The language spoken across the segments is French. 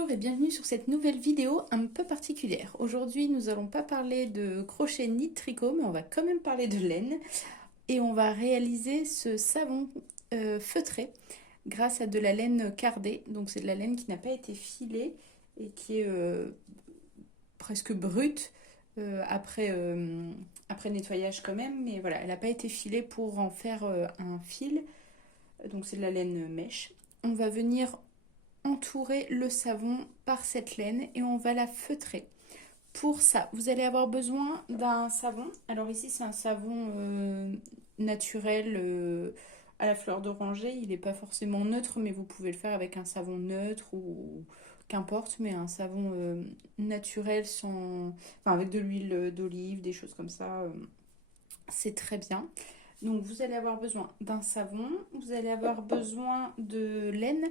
Bonjour et bienvenue sur cette nouvelle vidéo un peu particulière. Aujourd'hui, nous n'allons pas parler de crochet ni de tricot, mais on va quand même parler de laine. Et on va réaliser ce savon feutré grâce à de la laine cardée. Donc c'est de la laine qui n'a pas été filée et qui est presque brute après nettoyage quand même. Mais voilà, elle n'a pas été filée pour en faire un fil. Donc c'est de la laine mèche. On va venir entourer le savon par cette laine et on va la feutrer. Pour ça, vous allez avoir besoin d'un savon. Alors ici, c'est un savon naturel à la fleur d'oranger. Il n'est pas forcément neutre, mais vous pouvez le faire avec un savon neutre ou qu'importe, mais un savon naturel sans, enfin, avec de l'huile d'olive, des choses comme ça. C'est très bien. Donc vous allez avoir besoin d'un savon, vous allez avoir besoin de laine.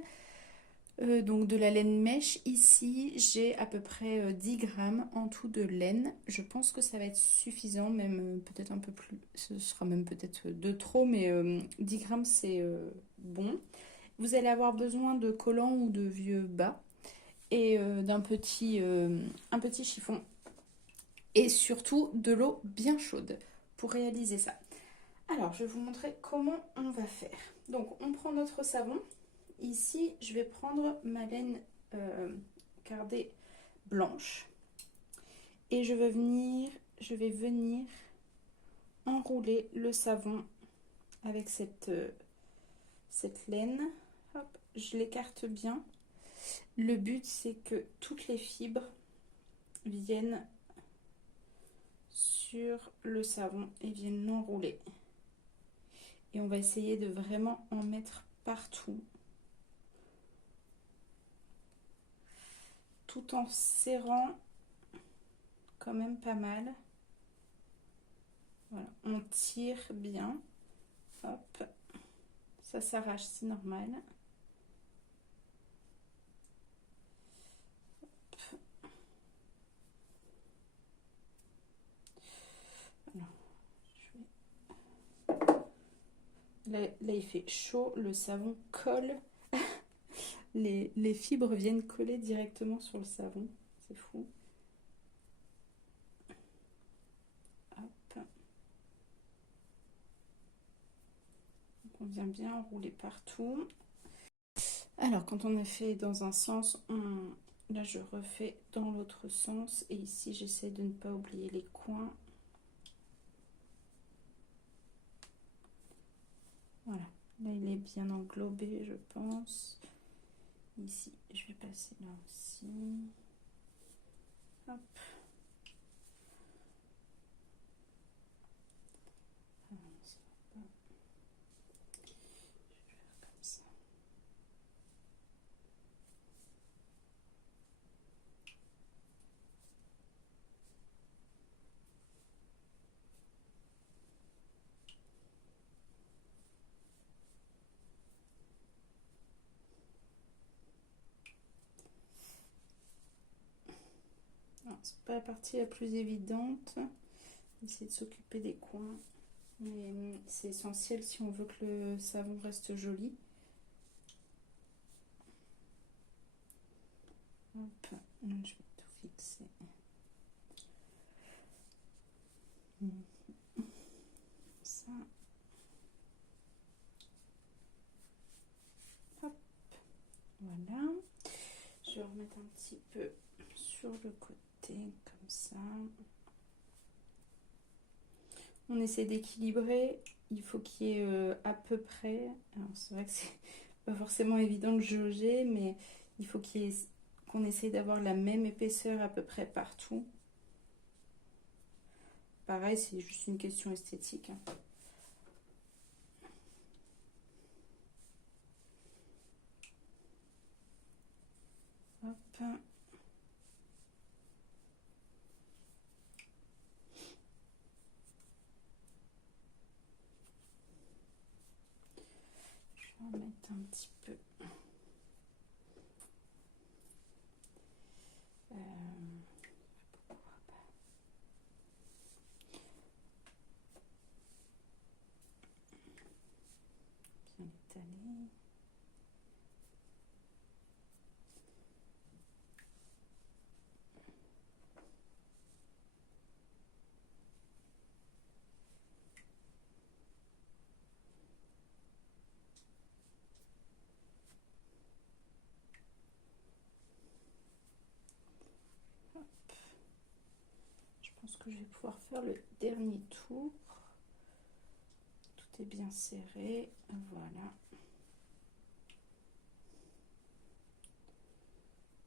Donc de la laine mèche, ici j'ai à peu près 10 grammes en tout de laine. Je pense que ça va être suffisant, même peut-être un peu plus, ce sera même peut-être de trop, mais 10 grammes c'est bon. Vous allez avoir besoin de collants ou de vieux bas et un petit chiffon. Et surtout de l'eau bien chaude pour réaliser ça. Alors je vais vous montrer comment on va faire. Donc on prend notre savon. Ici, je vais prendre ma laine cardée blanche et je vais venir enrouler le savon avec cette laine. Hop, je l'écarte bien. Le but, c'est que toutes les fibres viennent sur le savon et viennent l'enrouler. Et on va essayer de vraiment en mettre partout, tout en serrant quand même pas mal. Voilà, on tire bien. Hop, ça s'arrache, c'est normal. Alors, là, il fait chaud, le savon colle. Les fibres viennent coller directement sur le savon. C'est fou. Hop. Donc on vient bien enrouler partout. Alors, quand on a fait dans un sens, là je refais dans l'autre sens. Et ici, j'essaie de ne pas oublier les coins. Voilà. Là, il est bien englobé, je pense. Ici, je vais passer là aussi. Hop. C'est pas la partie la plus évidente. Essayer de s'occuper des coins. Mais c'est essentiel si on veut que le savon reste joli. Hop, je vais tout fixer. Ça. Hop, voilà. Je vais remettre un petit peu sur le côté, comme ça. On essaie d'équilibrer. Il faut qu'il y ait à peu près... Alors c'est vrai que c'est pas forcément évident de jauger, mais il faut qu'on essaye d'avoir la même épaisseur à peu près partout. Pareil, c'est juste une question esthétique. Hop. Je vais en mettre un petit peu. Bien étalé. pense que je vais pouvoir faire le dernier tour. Tout est bien serré, voilà.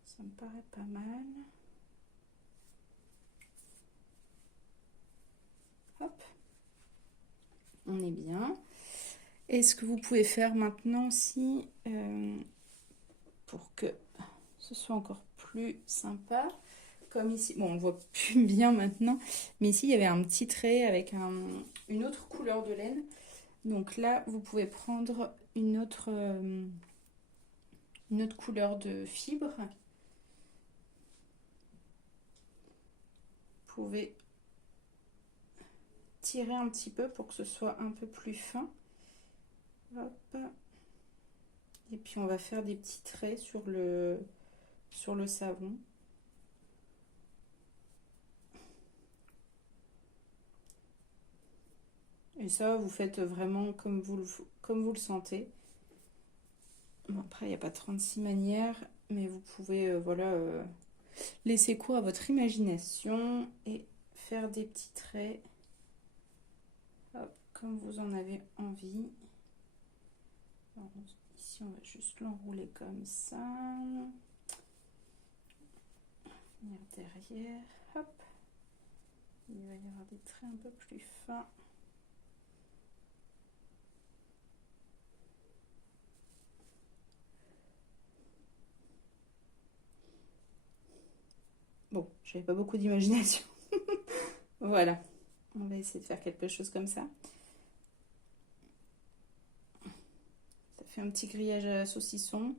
Ça me paraît pas mal. Hop, on est bien. Et ce que vous pouvez faire maintenant aussi, pour que ce soit encore plus sympa, comme ici, bon on le voit plus bien maintenant, mais ici il y avait un petit trait avec une autre couleur de laine. Donc là vous pouvez prendre une autre couleur de fibre. Vous pouvez tirer un petit peu pour que ce soit un peu plus fin. Hop. Et puis on va faire des petits traits sur le savon. Et ça, vous faites vraiment comme vous le sentez. Bon, après, il n'y a pas 36 manières, mais vous pouvez voilà, laisser cours à votre imagination et faire des petits traits hop, comme vous en avez envie. Alors, ici, on va juste l'enrouler comme ça. Venir derrière, hop. Il va y avoir des traits un peu plus fins. Bon, j'avais pas beaucoup d'imagination. Voilà, on va essayer de faire quelque chose comme ça. Ça fait un petit grillage à la saucisson.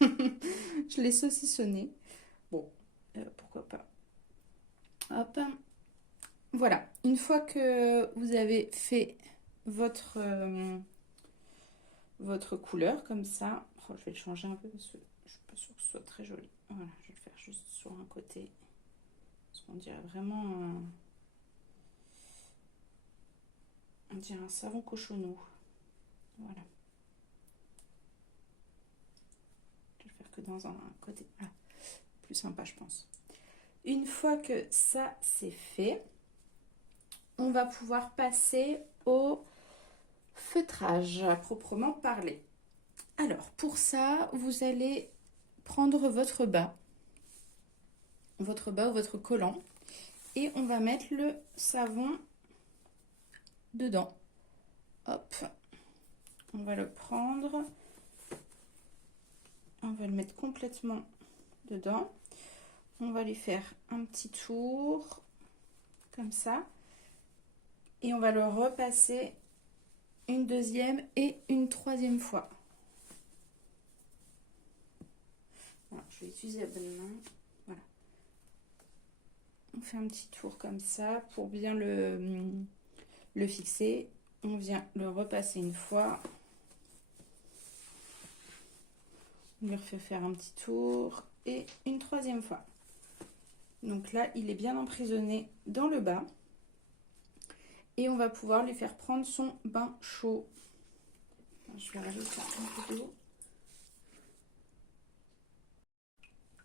Je l'ai saucissonné. Bon, pourquoi pas. Hop. Voilà, une fois que vous avez fait votre couleur comme ça, oh, je vais le changer un peu parce que je suis pas sûre que ce soit très joli. Voilà, je vais le faire juste sur un côté. Parce qu'on dirait vraiment on dirait un savon cochonou. Voilà. Je vais le faire que dans un côté. Voilà. Plus sympa, je pense. Une fois que ça c'est fait, on va pouvoir passer au feutrage à proprement parler. Alors pour ça, vous allez prendre votre bas ou votre collant et on va mettre le savon dedans. Hop, on va le prendre, on va le mettre complètement dedans. On va lui faire un petit tour comme ça et on va le repasser une deuxième et une troisième fois. Voilà, je vais utiliser la bonne main. Voilà. On fait un petit tour comme ça pour bien le fixer. On vient le repasser une fois. On lui refait faire un petit tour et une troisième fois. Donc là, il est bien emprisonné dans le bas. Et on va pouvoir lui faire prendre son bain chaud. Je vais rajouter un peu d'eau.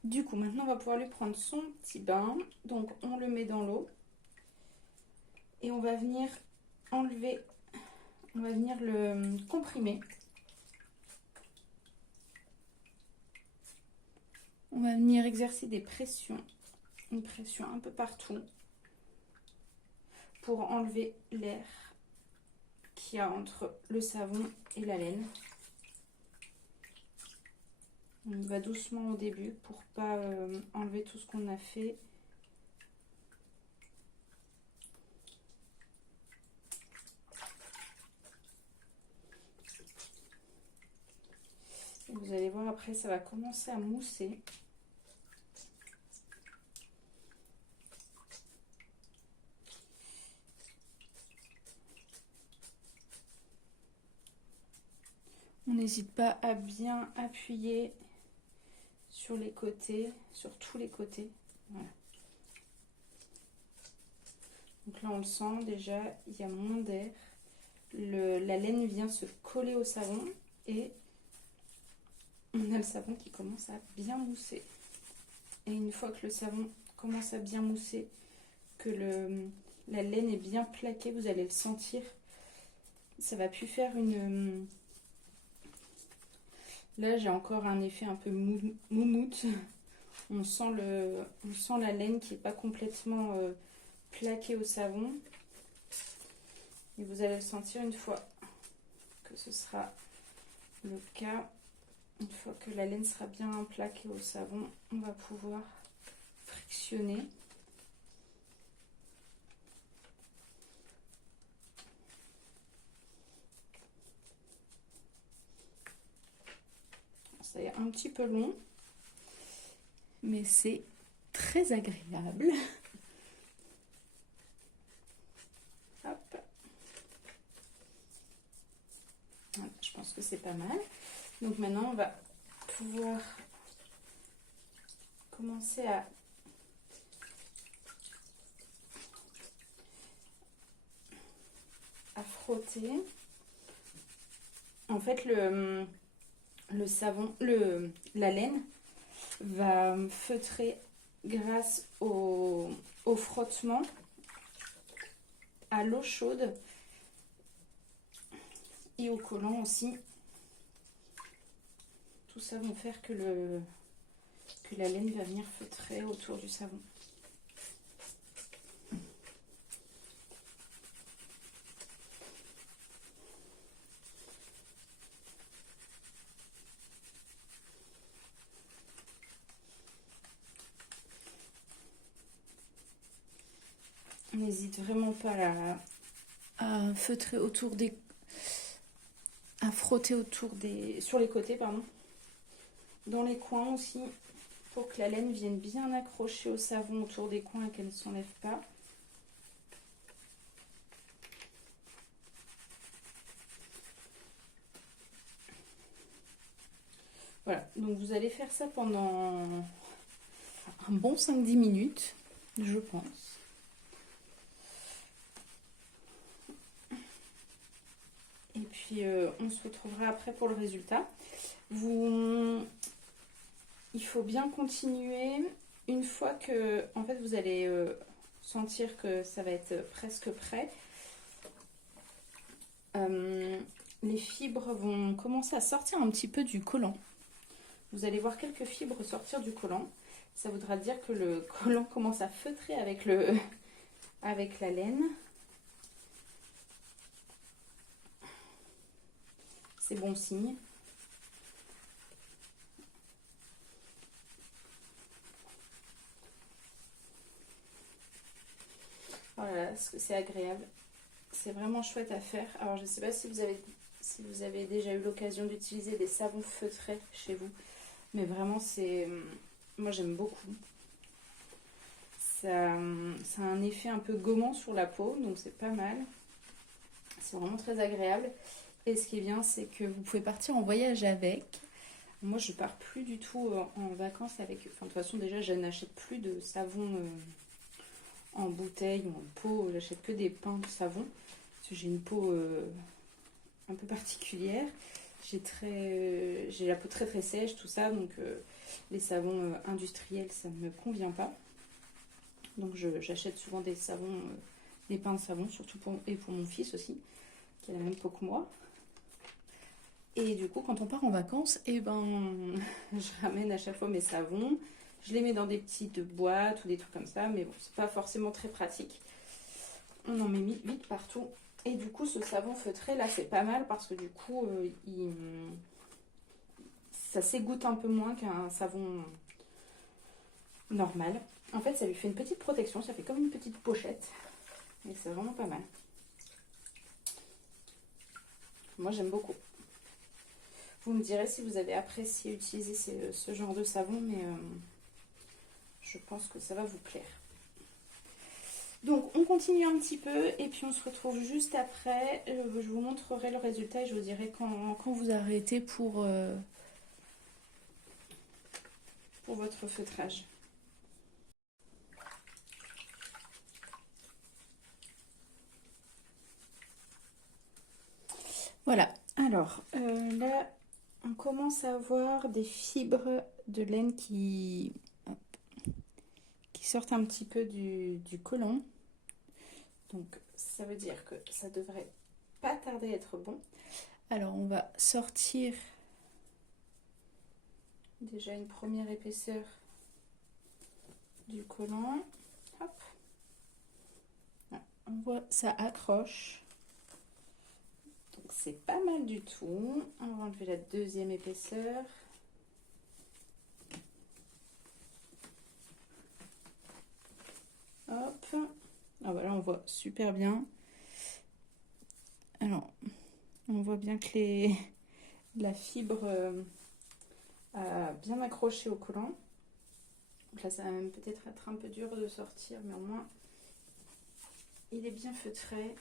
Du coup, maintenant, on va pouvoir lui prendre son petit bain. Donc, on le met dans l'eau. Et on va venir enlever, on va venir le comprimer. On va venir exercer des pressions, une pression un peu partout pour enlever l'air qu'il y a entre le savon et la laine. On y va doucement au début pour pas enlever tout ce qu'on a fait. Et vous allez voir après, ça va commencer à mousser. On n'hésite pas à bien appuyer sur les côtés, sur tous les côtés. Voilà. Donc là, on le sent déjà, il y a moins d'air. La laine vient se coller au savon et on a le savon qui commence à bien mousser. Et une fois que le savon commence à bien mousser, que la laine est bien plaquée, vous allez le sentir. Ça va plus faire une... Là, j'ai encore un effet un peu moumoute. On sent la laine qui n'est pas complètement plaquée au savon. Et vous allez le sentir une fois que ce sera le cas. Une fois que la laine sera bien plaquée au savon, on va pouvoir frictionner. Ça est un petit peu long, mais c'est très agréable. Hop. Voilà, je pense que c'est pas mal. Donc maintenant, on va pouvoir commencer à frotter. En fait, le savon, la laine va feutrer grâce au frottement, à l'eau chaude et au collant aussi. Tout ça va faire que la laine va venir feutrer autour du savon. N'hésite vraiment pas à feutrer autour des... à frotter sur les côtés, pardon. Dans les coins aussi, pour que la laine vienne bien accrocher au savon autour des coins et qu'elle ne s'enlève pas. Voilà, donc vous allez faire ça pendant un bon 5-10 minutes, je pense. Et puis on se retrouvera après pour le résultat. Il faut bien continuer une fois que en fait vous allez sentir que ça va être presque prêt. Les fibres vont commencer à sortir un petit peu du collant. Vous allez voir quelques fibres sortir du collant. Ça voudra dire que le collant commence à feutrer avec la laine. C'est bon signe. Voilà, c'est agréable. C'est vraiment chouette à faire. Alors, je ne sais pas si vous avez déjà eu l'occasion d'utiliser des savons feutrés chez vous. Mais vraiment, moi, j'aime beaucoup. Ça a un effet un peu gommant sur la peau, donc c'est pas mal. C'est vraiment très agréable. Et ce qui est bien, c'est que vous pouvez partir en voyage avec. Moi, je pars plus du tout en vacances avec... Enfin, de toute façon, déjà, je n'achète plus de savon en bouteille ou en pot. J'achète que des pains de savon. Parce que j'ai une peau un peu particulière. J'ai la peau très très sèche, tout ça. Donc, les savons industriels, ça ne me convient pas. Donc, j'achète souvent des savons, des pains de savon, surtout pour mon fils aussi, qui a la même peau que moi. Et du coup, quand on part en vacances, je ramène à chaque fois mes savons. Je les mets dans des petites boîtes ou des trucs comme ça, mais bon, c'est pas forcément très pratique. On en met vite partout. Et du coup, ce savon feutré, là, c'est pas mal parce que du coup, ça s'égoutte un peu moins qu'un savon normal. En fait, ça lui fait une petite protection, ça fait comme une petite pochette. Et c'est vraiment pas mal. Moi, j'aime beaucoup. Vous me direz si vous avez apprécié utiliser ce genre de savon, mais je pense que ça va vous plaire. Donc on continue un petit peu et puis on se retrouve juste après. Je vous montrerai le résultat et je vous dirai quand vous arrêtez pour votre feutrage. Voilà, alors là on commence à avoir des fibres de laine qui qui sortent un petit peu du collant. Donc ça veut dire que ça devrait pas tarder à être bon. Alors on va sortir déjà une première épaisseur du collant. Hop. Là, on voit ça accroche. Donc c'est pas mal du tout. On va enlever la deuxième épaisseur. Hop. Ah voilà, on voit super bien. Alors, on voit bien que la fibre a bien accroché au collant. Donc là, ça va même peut-être être un peu dur de sortir, mais au moins, il est bien feutré.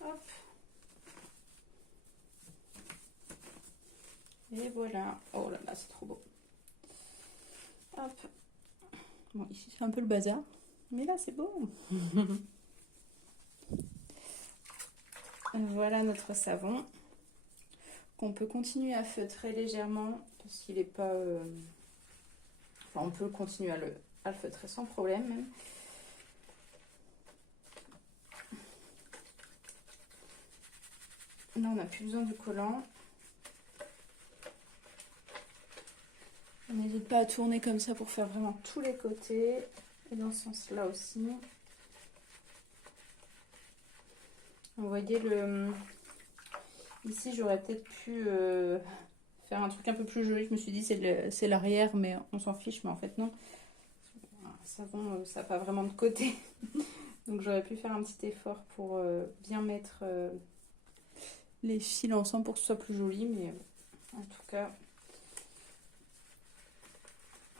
Hop. Et voilà. Oh là là, c'est trop beau. Hop. Bon, ici, c'est un peu le bazar. Mais là, c'est beau. Voilà notre savon. Qu'on peut continuer à feutrer légèrement. Parce qu'il n'est pas... Enfin, on peut continuer à le feutrer sans problème même. Là, on n'a plus besoin du collant. On n'hésite pas à tourner comme ça pour faire vraiment tous les côtés. Et dans ce sens-là aussi. Vous voyez, ici, j'aurais peut-être pu faire un truc un peu plus joli. Je me suis dit, c'est l'arrière, mais on s'en fiche. Mais en fait, non. Un savon, ça n'a pas vraiment de côté. Donc, j'aurais pu faire un petit effort pour bien mettre les fils ensemble pour que ce soit plus joli. Mais en tout cas,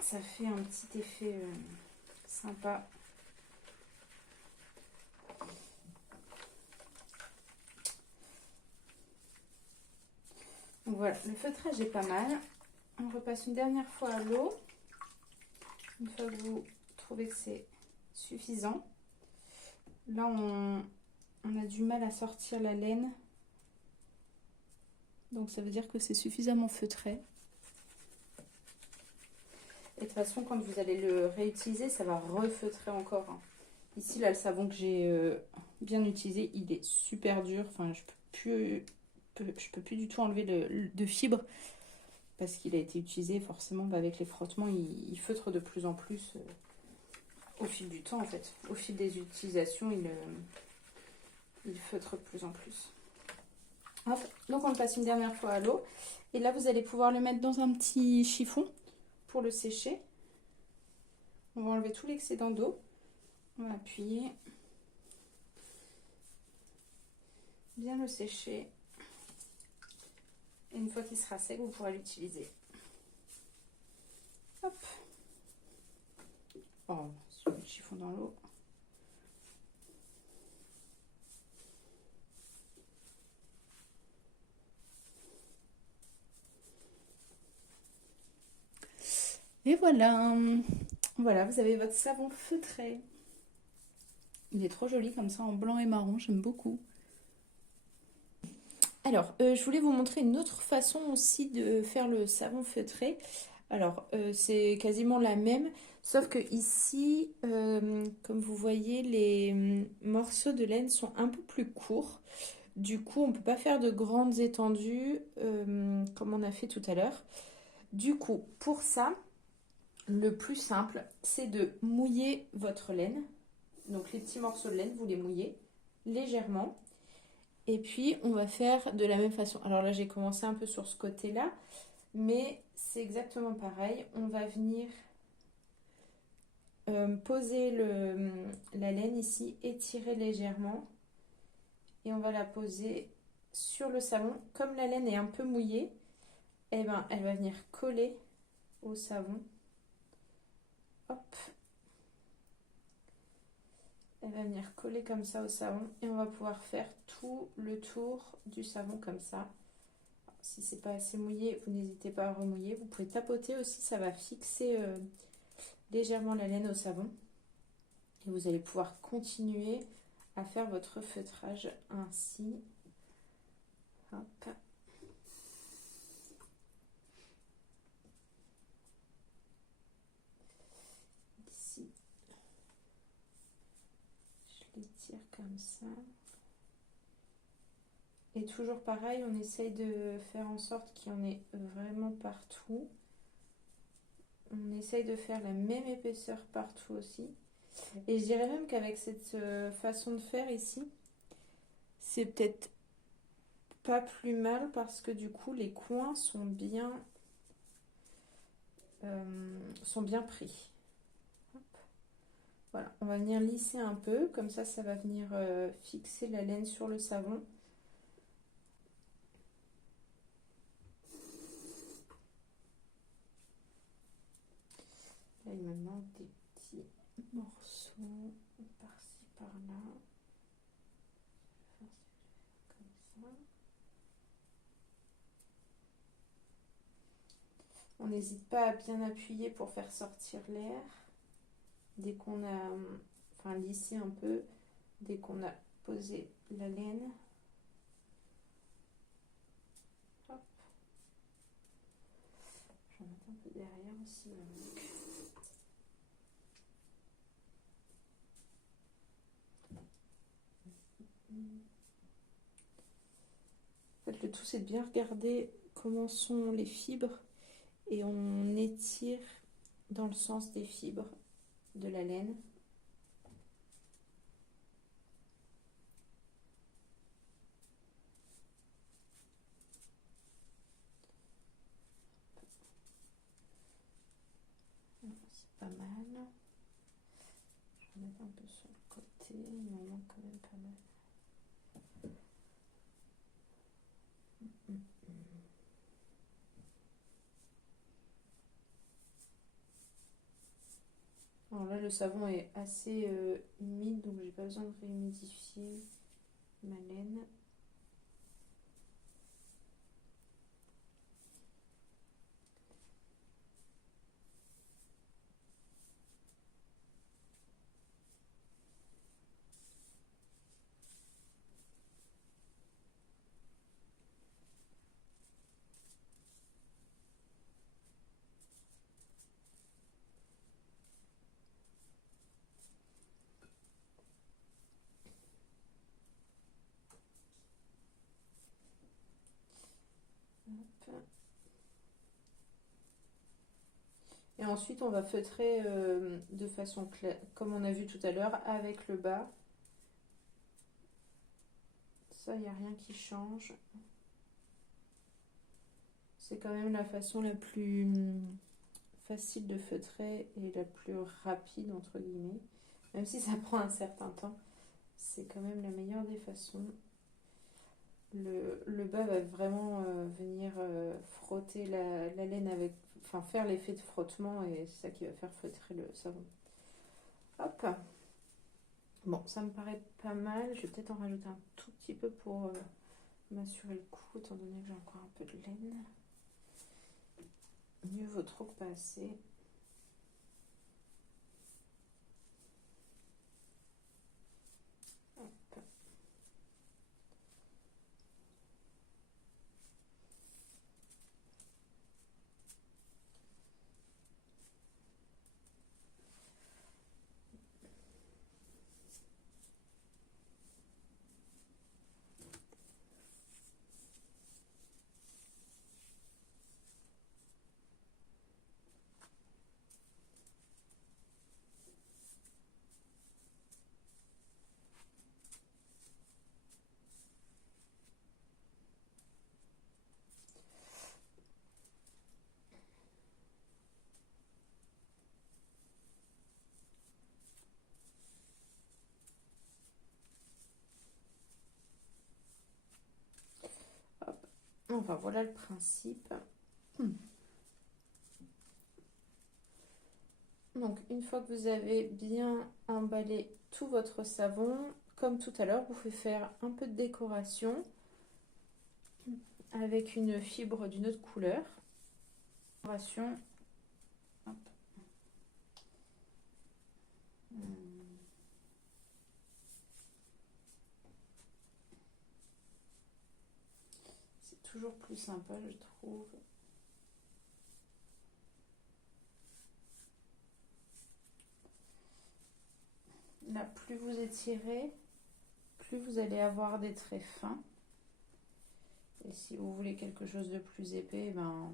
ça fait un petit effet sympa. Donc voilà, le feutrage est pas mal. On repasse une dernière fois à l'eau. Une fois que vous trouvez que c'est suffisant. Là, on a du mal à sortir la laine. Donc ça veut dire que c'est suffisamment feutré. Et de toute façon, quand vous allez le réutiliser, ça va refeutrer encore. Ici, là, le savon que j'ai bien utilisé, il est super dur. Enfin, je peux plus du tout enlever de fibres parce qu'il a été utilisé forcément avec les frottements. Il feutre de plus en plus au fil du temps, en fait. Au fil des utilisations, il feutre de plus en plus. Hop. Donc, on le passe une dernière fois à l'eau. Et là, vous allez pouvoir le mettre dans un petit chiffon pour le sécher. On va enlever tout l'excédent d'eau. On va appuyer. Bien le sécher. Et une fois qu'il sera sec, vous pourrez l'utiliser. Hop. Oh, sur le chiffon dans l'eau. Et voilà. Voilà, vous avez votre savon feutré. Il est trop joli comme ça en blanc et marron, j'aime beaucoup. Alors, je voulais vous montrer une autre façon aussi de faire le savon feutré. Alors, c'est quasiment la même, sauf que ici, comme vous voyez, les morceaux de laine sont un peu plus courts. Du coup, on ne peut pas faire de grandes étendues comme on a fait tout à l'heure. Du coup, pour ça, le plus simple, c'est de mouiller votre laine. Donc, les petits morceaux de laine, vous les mouillez légèrement. Et puis, on va faire de la même façon. Alors là, j'ai commencé un peu sur ce côté-là, mais c'est exactement pareil. On va venir poser la laine ici, étirer légèrement. Et on va la poser sur le savon. Comme la laine est un peu mouillée, eh ben, elle va venir coller au savon. Hop. Elle va venir coller comme ça au savon. Et on va pouvoir faire tout le tour du savon comme ça. Si c'est pas assez mouillé, vous n'hésitez pas à remouiller. Vous pouvez tapoter aussi, ça va fixer légèrement la laine au savon. Et vous allez pouvoir continuer à faire votre feutrage ainsi. Hop. étire comme ça. Et toujours pareil, on essaye de faire en sorte qu'il y en ait vraiment partout. On essaye de faire la même épaisseur partout aussi. Et je dirais même qu'avec cette façon de faire ici, c'est peut-être pas plus mal parce que du coup les coins sont bien pris. Hop. Voilà, on va venir lisser un peu, comme ça va venir fixer la laine sur le savon. Là il me manque des petits morceaux par-ci par-là. Comme ça. On n'hésite pas à bien appuyer pour faire sortir l'air. Dès qu'on a lissé un peu, dès qu'on a posé la laine. Hop. Je vais mettre un peu derrière aussi. En fait, le tout, c'est de bien regarder comment sont les fibres et on étire dans le sens des fibres de la laine. C'est pas mal. Je vais mettre un peu sur le côté, il m'en manque quand même pas mal. Alors là, le savon est assez humide, donc j'ai pas besoin de réhumidifier ma laine. Hop. Et ensuite, on va feutrer de façon claire, comme on a vu tout à l'heure, avec le bas. Ça, il n'y a rien qui change. C'est quand même la façon la plus facile de feutrer et la plus rapide, entre guillemets. Même si ça prend un certain temps, c'est quand même la meilleure des façons. Le bas va vraiment venir frotter la laine avec, enfin faire l'effet de frottement et c'est ça qui va faire feutrer le savon. Hop. Bon, ça me paraît pas mal. Je vais peut-être en rajouter un tout petit peu pour m'assurer le coup, étant donné que j'ai encore un peu de laine. Mieux vaut trop que pas assez. Hop. Hop. Enfin, voilà le principe. Donc, une fois que vous avez bien emballé tout votre savon, comme tout à l'heure, vous pouvez faire un peu de décoration avec une fibre d'une autre couleur. Décoration. Hop. C'est toujours plus sympa, je trouve. Là, plus vous étirez, plus vous allez avoir des traits fins. Et si vous voulez quelque chose de plus épais, ben,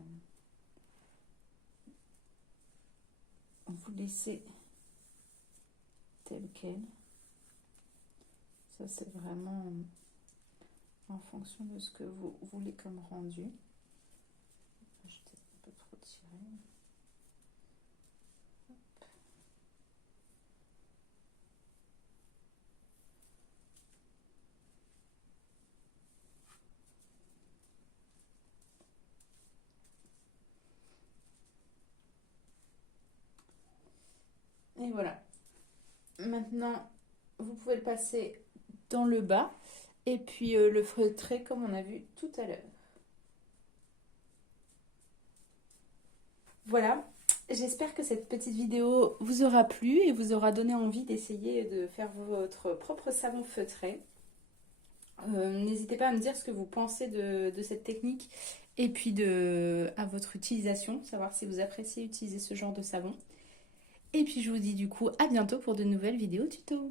vous laissez tel quel. Ça, c'est vraiment en fonction de ce que vous voulez comme rendu. Je t'ai un peu trop tiré. Et voilà. Maintenant, vous pouvez le passer dans le bas et puis le feutrer comme on a vu tout à l'heure. Voilà, j'espère que cette petite vidéo vous aura plu et vous aura donné envie d'essayer de faire votre propre savon feutré. N'hésitez pas à me dire ce que vous pensez de cette technique et puis à votre utilisation, savoir si vous appréciez utiliser ce genre de savon. Et puis je vous dis du coup à bientôt pour de nouvelles vidéos tuto.